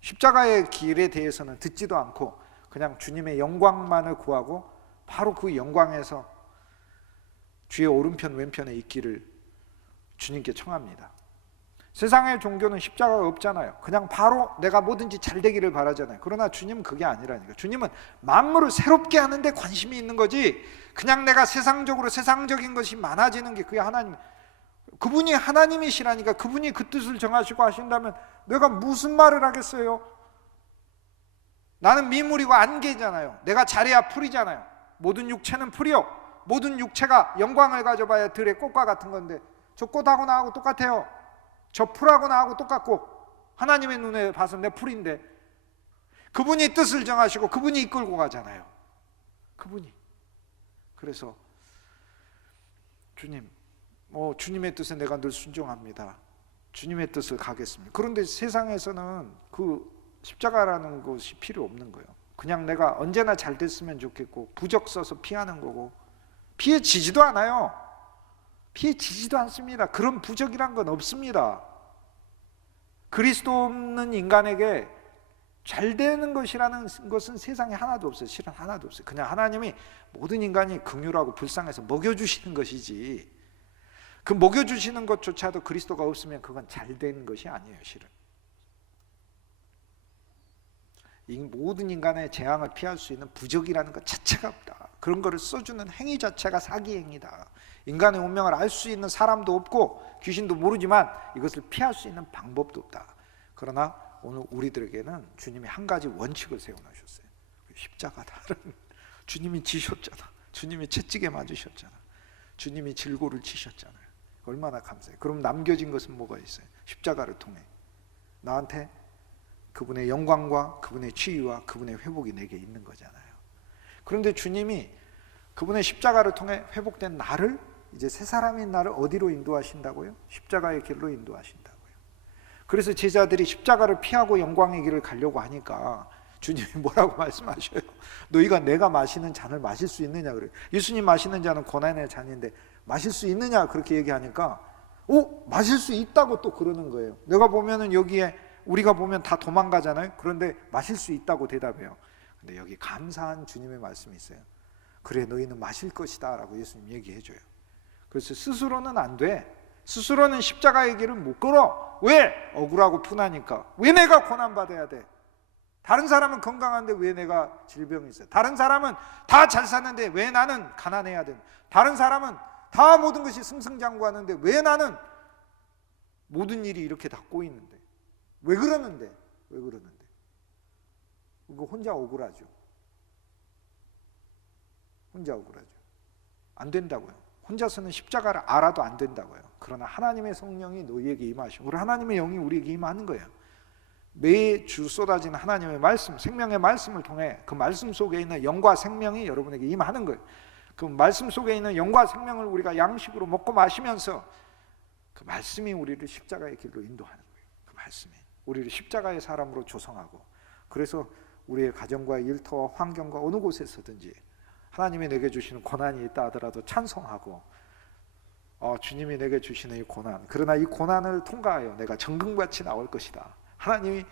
십자가의 길에 대해서는 듣지도 않고 그냥 주님의 영광만을 구하고 바로 그 영광에서 주의 오른편 왼편에 있기를 주님께 청합니다. 세상의 종교는 십자가가 없잖아요. 그냥 바로 내가 뭐든지 잘 되기를 바라잖아요. 그러나 주님은 그게 아니라니까. 주님은 만물을 새롭게 하는 데 관심이 있는 거지, 그냥 내가 세상적인 것이 많아지는 게 그게 하나님, 그분이 하나님이시라니까. 그분이 그 뜻을 정하시고 하신다면 내가 무슨 말을 하겠어요? 나는 미물이고 안개잖아요. 내가 잘해야 풀이잖아요. 모든 육체는 풀이요, 모든 육체가 영광을 가져봐야 들의 꽃과 같은 건데, 저 꽃하고 나하고 똑같아요. 저 풀하고 나하고 똑같고, 하나님의 눈에 봐서 내 풀인데 그분이 뜻을 정하시고 그분이 이끌고 가잖아요. 그분이. 그래서 주님의 뜻에 내가 늘 순종합니다. 주님의 뜻을 가겠습니다. 그런데 세상에서는 그 십자가라는 것이 필요 없는 거예요. 그냥 내가 언제나 잘 됐으면 좋겠고, 부적 써서 피하는 거고, 피해지지도 않아요. 피해지지도 않습니다. 그런 부적이란 건 없습니다. 그리스도 없는 인간에게 잘 되는 것이라는 것은 세상에 하나도 없어요. 실은 하나도 없어요. 그냥 하나님이 모든 인간이 긍휼하고 불쌍해서 먹여주시는 것이지, 그 먹여주시는 것조차도 그리스도가 없으면 그건 잘된 것이 아니에요. 실은 이 모든 인간의 재앙을 피할 수 있는 부적이라는 것 자체가 없다. 그런 거를 써주는 행위 자체가 사기행위다. 인간의 운명을 알 수 있는 사람도 없고 귀신도 모르지만 이것을 피할 수 있는 방법도 없다. 그러나 오늘 우리들에게는 주님이 한 가지 원칙을 세워놓으셨어요. 십자가다라는. 주님이 지셨잖아. 주님이 채찍에 맞으셨잖아. 주님이 질고를 치셨잖아요. 얼마나 감사해요. 그럼 남겨진 것은 뭐가 있어요? 십자가를 통해 나한테 그분의 영광과 그분의 치유와 그분의 회복이 내게 있는 거잖아요. 그런데 주님이 그분의 십자가를 통해 회복된 나를, 이제 새 사람인 나를 어디로 인도하신다고요? 십자가의 길로 인도하신다고요. 그래서 제자들이 십자가를 피하고 영광의 길을 가려고 하니까 주님이 뭐라고 말씀하셔요? 너희가 내가 마시는 잔을 마실 수 있느냐 그래요. 예수님 마시는 잔은 고난의 잔인데 마실 수 있느냐 그렇게 얘기하니까 마실 수 있다고 또 그러는 거예요. 내가 보면은 여기에 우리가 보면 다 도망가잖아요. 그런데 마실 수 있다고 대답해요. 근데 여기 감사한 주님의 말씀이 있어요. 그래 너희는 마실 것이다 라고 예수님 얘기해줘요. 그래서 스스로는 안 돼. 스스로는 십자가의 길을 못 걸어. 왜? 억울하고 분하니까. 왜 내가 고난받아야 돼? 다른 사람은 건강한데 왜 내가 질병이 있어요? 다른 사람은 다 잘 사는데 왜 나는 가난해야 돼? 다른 사람은 다 모든 것이 승승장구하는데 왜 나는 모든 일이 이렇게 다 꼬이는데? 왜 그러는데? 왜 그러는데? 그거 혼자 억울하죠. 혼자 억울하죠. 안 된다고요. 혼자서는 십자가를 알아도 안 된다고요. 그러나 하나님의 성령이 너희에게 임하시고, 우리 하나님의 영이 우리에게 임하는 거예요. 매주 쏟아지는 하나님의 말씀, 생명의 말씀을 통해 그 말씀 속에 있는 영과 생명이 여러분에게 임하는 거예요. 그 말씀 속에 있는 영과 생명을 우리가 양식으로 먹고 마시면서 그 말씀이 우리를 십자가의 길로 인도하는 거예요. 그 말씀이 우리를 십자가의 사람으로 조성하고, 그래서 우리의 가정과 일터와 환경과 어느 곳에서든지 하나님이 내게 주시는 고난이 있다 하더라도 찬송하고, 주님이 내게 주시는 이 고난, 그러나 이 고난을 통과하여 내가 정금같이 나올 것이다. 하나님이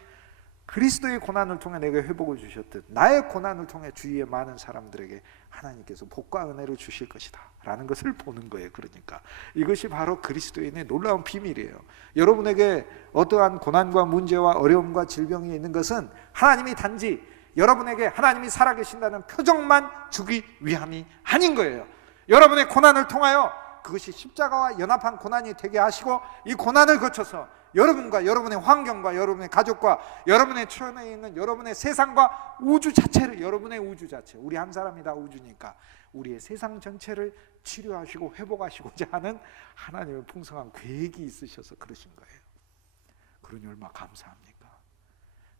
그리스도의 고난을 통해 내게 회복을 주셨듯 나의 고난을 통해 주위의 많은 사람들에게 하나님께서 복과 은혜를 주실 것이다 라는 것을 보는 거예요. 그러니까 이것이 바로 그리스도인의 놀라운 비밀이에요. 여러분에게 어떠한 고난과 문제와 어려움과 질병이 있는 것은 하나님이 단지 여러분에게 하나님이 살아계신다는 표정만 주기 위함이 아닌 거예요. 여러분의 고난을 통하여 그것이 십자가와 연합한 고난이 되게 하시고, 이 고난을 거쳐서 여러분과 여러분의 환경과 여러분의 가족과 여러분의 처해 있는 여러분의 세상과 우주 자체를, 여러분의 우주 자체, 우리 한 사람이 다 우주니까 우리의 세상 전체를 치료하시고 회복하시고자 하는 하나님의 풍성한 계획이 있으셔서 그러신 거예요. 그러니 얼마나 감사합니까?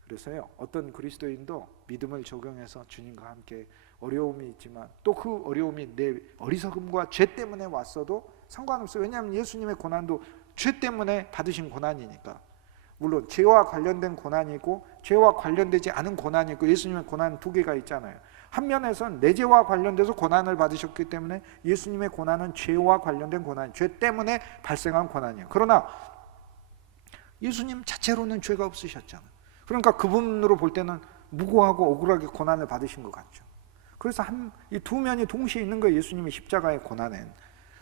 그래서요, 어떤 그리스도인도 믿음을 적용해서 주님과 함께 어려움이 있지만 또 그 어려움이 내 어리석음과 죄 때문에 왔어도 상관없어요. 왜냐하면 예수님의 고난도 죄 때문에 받으신 고난이니까. 물론 죄와 관련된 고난이 있고 죄와 관련되지 않은 고난이 있고, 예수님의 고난 두 개가 있잖아요. 한 면에서는 내 죄와 관련돼서 고난을 받으셨기 때문에 예수님의 고난은 죄와 관련된 고난, 죄 때문에 발생한 고난이에요. 그러나 예수님 자체로는 죄가 없으셨잖아요. 그러니까 그분으로 볼 때는 무고하고 억울하게 고난을 받으신 것 같죠. 그래서 이 두 면이 동시에 있는 거예요. 예수님의 십자가의 고난엔.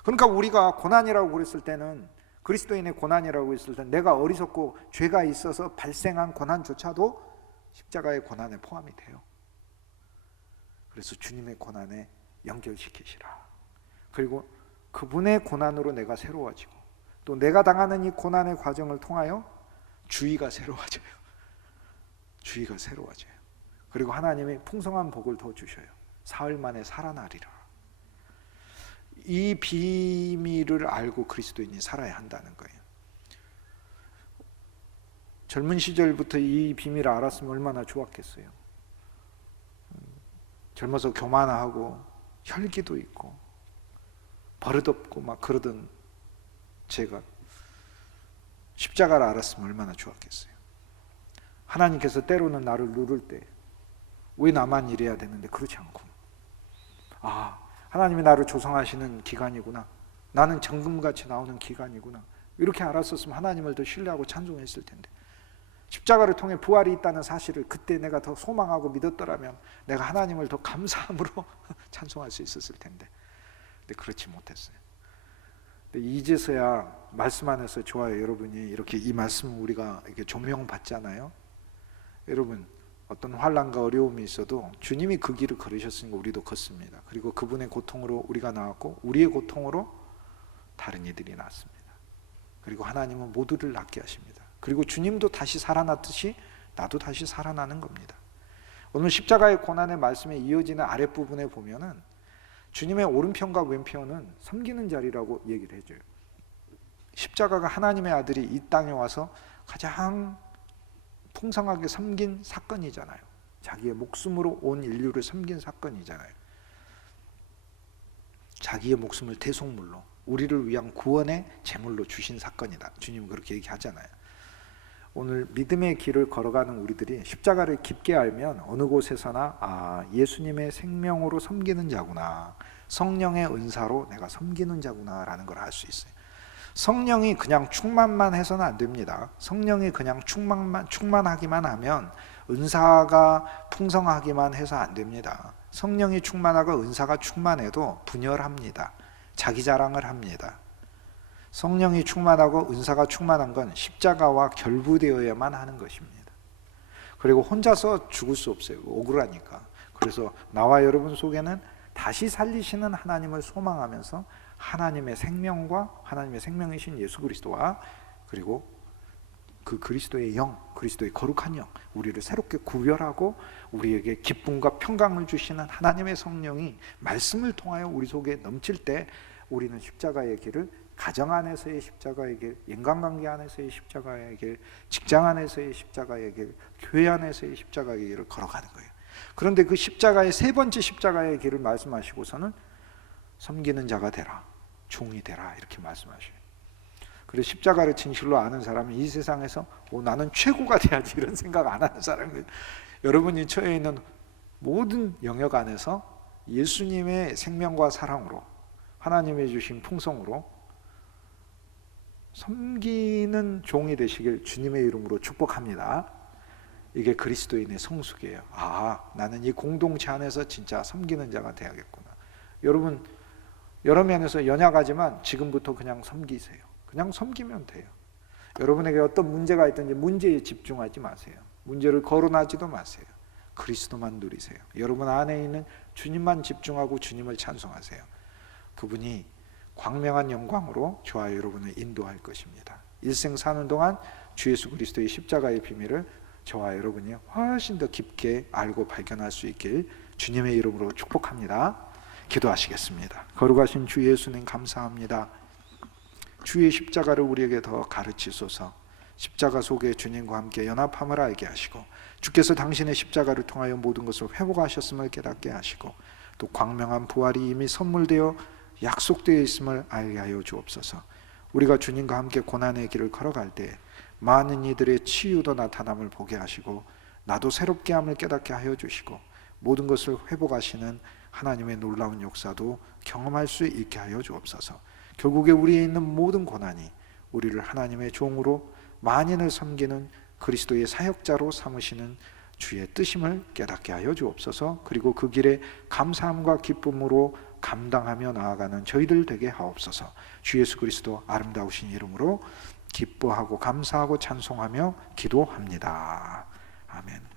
그러니까 우리가 고난이라고 그랬을 때는, 그리스도인의 고난이라고 했을 때는 내가 어리석고 죄가 있어서 발생한 고난조차도 십자가의 고난에 포함이 돼요. 그래서 주님의 고난에 연결시키시라. 그리고 그분의 고난으로 내가 새로워지고, 또 내가 당하는 이 고난의 과정을 통하여 주의가 새로워져요. 주의가 새로워져요. 그리고 하나님이 풍성한 복을 더 주셔요. 사흘 만에 살아나리라. 이 비밀을 알고 그리스도인이 살아야 한다는 거예요. 젊은 시절부터 이 비밀을 알았으면 얼마나 좋았겠어요. 젊어서 교만하고 혈기도 있고 버릇없고 막 그러던 제가 십자가를 알았으면 얼마나 좋았겠어요. 하나님께서 때로는 나를 누를 때 왜 나만 이래야 되는데 그렇지 않고, 하나님이 나를 조성하시는 기간이구나, 나는 정금같이 나오는 기간이구나, 이렇게 알았었으면 하나님을 더 신뢰하고 찬송했을 텐데, 십자가를 통해 부활이 있다는 사실을 그때 내가 더 소망하고 믿었더라면 내가 하나님을 더 감사함으로 찬송할 수 있었을 텐데, 근데 그렇지 못했어요. 근데 이제서야 말씀 안에서 좋아요. 여러분이 이렇게 이 말씀 우리가 이렇게 조명받잖아요. 여러분, 어떤 환난과 어려움이 있어도 주님이 그 길을 걸으셨으니까 우리도 걷습니다. 그리고 그분의 고통으로 우리가 나왔고 우리의 고통으로 다른 이들이 낳습니다. 그리고 하나님은 모두를 낫게 하십니다. 그리고 주님도 다시 살아났듯이 나도 다시 살아나는 겁니다. 오늘 십자가의 고난의 말씀에 이어지는 아랫부분에 보면은 주님의 오른편과 왼편은 섬기는 자리라고 얘기를 해줘요. 십자가가 하나님의 아들이 이 땅에 와서 가장 풍성하게 섬긴 사건이잖아요. 자기의 목숨으로 온 인류를 섬긴 사건이잖아요. 자기의 목숨을 대속물로, 우리를 위한 구원의 제물로 주신 사건이다. 주님은 그렇게 얘기하잖아요. 오늘 믿음의 길을 걸어가는 우리들이 십자가를 깊게 알면 어느 곳에서나 예수님의 생명으로 섬기는 자구나, 성령의 은사로 내가 섬기는 자구나 라는 걸 알 수 있어요. 성령이 그냥 충만만 해서는 안 됩니다. 성령이 그냥 충만하기만 하면, 은사가 풍성하기만 해서 안 됩니다. 성령이 충만하고 은사가 충만해도 분열합니다. 자기 자랑을 합니다. 성령이 충만하고 은사가 충만한 건 십자가와 결부되어야만 하는 것입니다. 그리고 혼자서 죽을 수 없어요. 억울하니까. 그래서 나와 여러분 속에는 다시 살리시는 하나님을 소망하면서 하나님의 생명과 하나님의 생명이신 예수 그리스도와 그리고 그 그리스도의 영, 그리스도의 거룩한 영, 우리를 새롭게 구별하고 우리에게 기쁨과 평강을 주시는 하나님의 성령이 말씀을 통하여 우리 속에 넘칠 때 우리는 십자가의 길을 가정 안에서의 십자가의 길, 인간관계 안에서의 십자가의 길, 직장 안에서의 십자가의 길, 교회 안에서의 십자가의 길을 걸어가는 거예요. 그런데 그 십자가의 세 번째 십자가의 길을 말씀하시고서는 섬기는 자가 되라, 종이 되라 이렇게 말씀하셔요. 그래서 십자가를 진실로 아는 사람은 이 세상에서 나는 최고가 돼야지 이런 생각 안 하는 사람이에요. 여러분이 처해 있는 모든 영역 안에서 예수님의 생명과 사랑으로, 하나님의 주신 풍성으로 섬기는 종이 되시길 주님의 이름으로 축복합니다. 이게 그리스도인의 성숙이에요. 나는 이 공동체 안에서 진짜 섬기는 자가 되야겠구나. 여러분 여러 면에서 연약하지만 지금부터 그냥 섬기세요. 그냥 섬기면 돼요. 여러분에게 어떤 문제가 있든지 문제에 집중하지 마세요. 문제를 거론하지도 마세요. 그리스도만 누리세요. 여러분 안에 있는 주님만 집중하고 주님을 찬송하세요. 그분이 광명한 영광으로 저와 여러분을 인도할 것입니다. 일생 사는 동안 주 예수 그리스도의 십자가의 비밀을 저와 여러분이 훨씬 더 깊게 알고 발견할 수 있길 주님의 이름으로 축복합니다. 기도하시겠습니다. 거룩하신 주 예수님 감사합니다. 주의 십자가를 우리에게 더 가르치소서. 십자가 속에 주님과 함께 연합함을 알게 하시고, 주께서 당신의 십자가를 통하여 모든 것을 회복하셨음을 깨닫게 하시고, 또 광명한 부활이 이미 선물되어 약속되어 있음을 알게 하여 주옵소서. 우리가 주님과 함께 고난의 길을 걸어갈 때 많은 이들의 치유도 나타남을 보게 하시고, 나도 새롭게 함을 깨닫게 하여 주시고, 모든 것을 회복하시는 하나님의 놀라운 역사도 경험할 수 있게 하여 주옵소서. 결국에 우리에 있는 모든 고난이 우리를 하나님의 종으로 만인을 섬기는 그리스도의 사역자로 삼으시는 주의 뜻임을 깨닫게 하여 주옵소서. 그리고 그 길에 감사함과 기쁨으로 감당하며 나아가는 저희들 되게 하옵소서. 주 예수 그리스도 아름다우신 이름으로 기뻐하고 감사하고 찬송하며 기도합니다. 아멘.